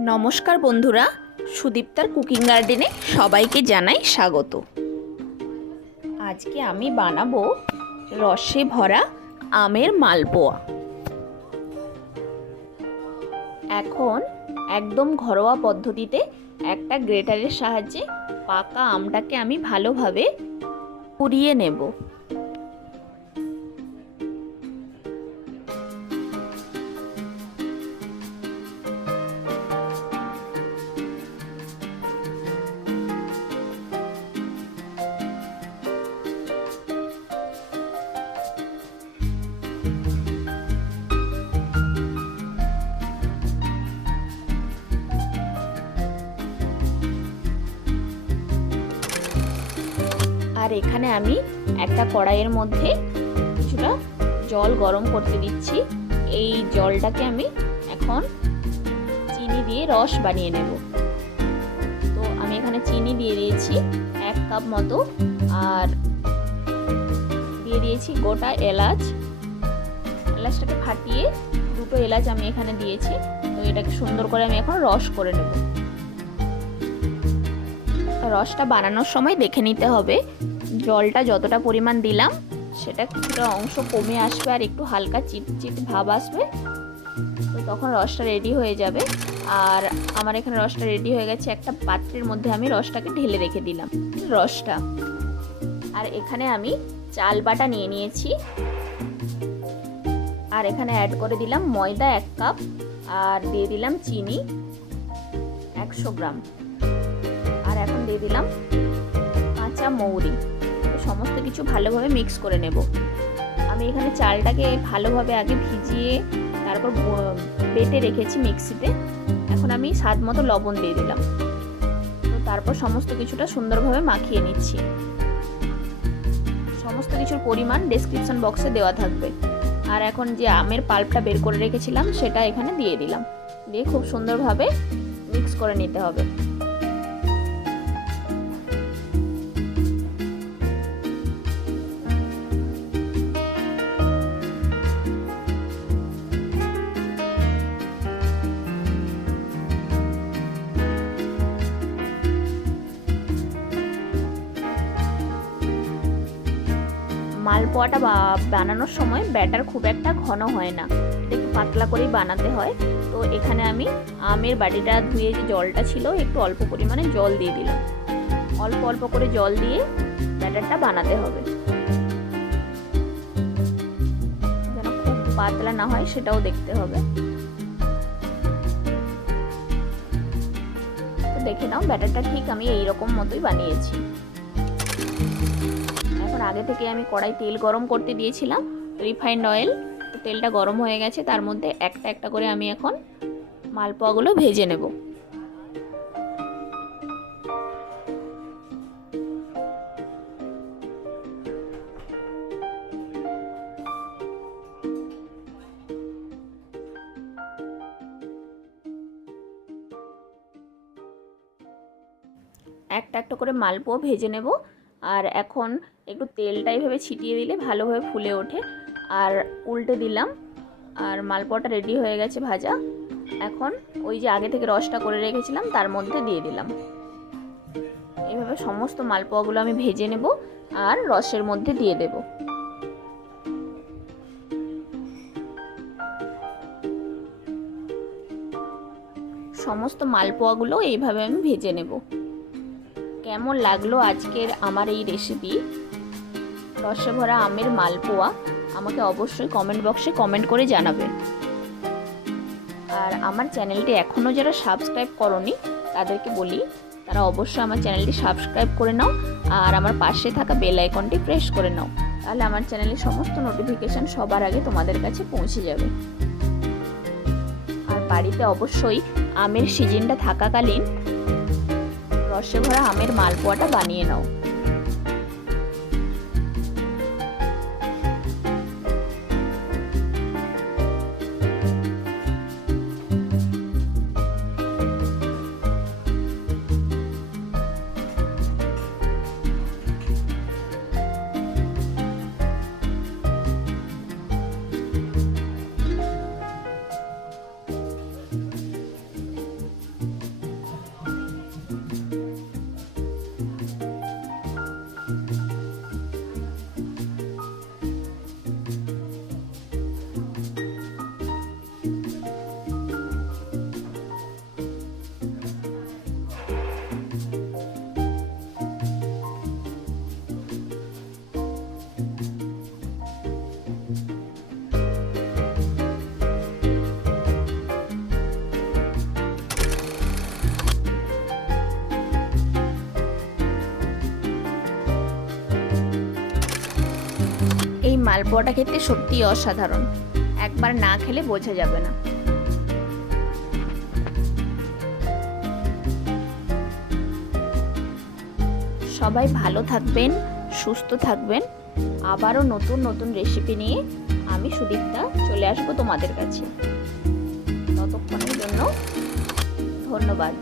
নমস্কার বন্ধুরা, সুদীপ্তার কুকিং গার্ডেনে সবাইকে জানাই স্বাগত। আজকে আমি বানাবো রসে ভরা আমের মালপোয়া। এখন একদম ঘরোয়া পদ্ধতিতে একটা গ্রেটারের সাহায্যে পাকা আমটাকে আমি ভালোভাবে কুড়িয়ে নেব। আর এখানে আমি একটা কড়াইয়ের মধ্যে কিছুটা জল গরম করতে দিচ্ছি। এই জলটাকে আমি এখন চিনি দিয়ে রস বানিয়ে নেব। তো আমি এখানে চিনি দিয়ে দিয়েছি 1 কাপ মতো, আর দিয়ে দিয়েছি গোটা এলাচটাকে ফাটিয়ে 2টো এলাচ আমি এখানে দিয়েছি। তো এটাকে সুন্দর করে আমি এখন রস করে নেব। রসটা বানানোর সময় দেখে নিতে হবে জলটা যতটা পরিমাণ দিলাম সেটা কিছুটা অংশ কমে আসবে আর একটু হালকা চিটচিট ভাব আসবে। তো তখন রসটা রেডি হয়ে যাবে। আর আমার এখানে রসটা রেডি হয়ে গেছে। একটা পাত্রের মধ্যে আমি রসটাকে ঢেলে রেখে দিলাম রসটা। আর এখানে আমি চাল বাটা নিয়ে নিয়েছি, আর এখানে অ্যাড করে দিলাম ময়দা 1 কাপ, আর দিয়ে দিলাম চিনি 100 গ্রাম, আর এখন দিয়ে দিলাম কাঁচা মৌরি। সমস্ত কিছু ভালোভাবে মিক্স করে নেব। আমি এখানে চালটাকে ভালোভাবে আগে ভিজিয়ে তারপর বেটে রেখেছি মিক্সিতে। এখন আমি স্বাদ মতো লবণ দিয়ে দিলাম। তো তারপর সমস্ত কিছুটা সুন্দরভাবে মাখিয়ে নিচ্ছি। সমস্ত কিছুর পরিমাণ ডেসক্রিপশন বক্সে দেওয়া থাকবে। আর এখন যে আমের পাল্পটা বের করে রেখেছিলাম সেটা এখানে দিয়ে দিলাম, দিয়ে খুব সুন্দরভাবে মিক্স করে নিতে হবে। মালপোয়াটা বানানোর সময় ব্যাটার খুব একটা ঘন হয় না, এটা একটু পাতলা করেই বানাতে হয়। তো এখানে আমি আমের বাটিটা ধুয়ে যে জলটা ছিল একটু অল্প পরিমাণে জল দিয়ে দিলাম। অল্প অল্প করে জল দিয়ে ব্যাটারটা বানাতে হবে, যেন খুব পাতলা না হয় সেটাও দেখতে হবে। তো দেখে নাও ব্যাটারটা ঠিক আমি এইরকম মতোই বানিয়েছি। আগে থেকে আমি কড়াই তেল গরম করতে দিয়েছিলাম, রিফাইন্ড অয়েল। তেলটা গরম হয়ে গেছে, তার মধ্যে একটা একটা করে আমি এখন মালপোয়াগুলো ভেজে নেব। একটা একটা করে মালপোয়া ভেজে নেব। আর এখন একটু তেলটা এইভাবে ছিটিয়ে দিলে ভালোভাবে ফুলে ওঠে। আর উল্টে দিলাম, আর মালপোয়াটা রেডি হয়ে গেছে ভাজা। এখন ওই যে আগে থেকে রসটা করে রেখেছিলাম তার মধ্যে দিয়ে দিলাম। এইভাবে সমস্ত মালপোয়াগুলো আমি ভেজে নেব আর রসের মধ্যে দিয়ে দেব। সমস্ত মালপোয়াগুলো এইভাবে আমি ভেজে নেব। কেমন লাগলো আজকের আমার এই রেসিপি রসে ভরা আমের মালপোয়া, আমাকে অবশ্যই কমেন্ট বক্সে কমেন্ট করে জানাবে। আর আমার চ্যানেলটি এখনও যারা সাবস্ক্রাইব করোনি তাদেরকে বলি তারা অবশ্যই আমার চ্যানেলটি সাবস্ক্রাইব করে নাও, আর আমার পাশে থাকা বেল আইকনটি প্রেস করে নাও, তাহলে আমার চ্যানেলের সমস্ত নোটিফিকেশান সবার আগে তোমাদের কাছে পৌঁছে যাবে। আর বাড়িতে অবশ্যই আমের সিজনটা থাকাকালীন রসে ভরা আমের মালপোয়াটা বানিয়ে নাও। মালপোয়াটা খেতে সত্যিই অসাধারণ, একবার না খেলে বোঝা যাবে না। সবাই ভালো থাকবেন, সুস্থ থাকবেন। আবারও নতুন নতুন রেসিপি নিয়ে আমি সুদীপ্তা চলে আসবো তোমাদের কাছে। ততক্ষণের জন্য ধন্যবাদ।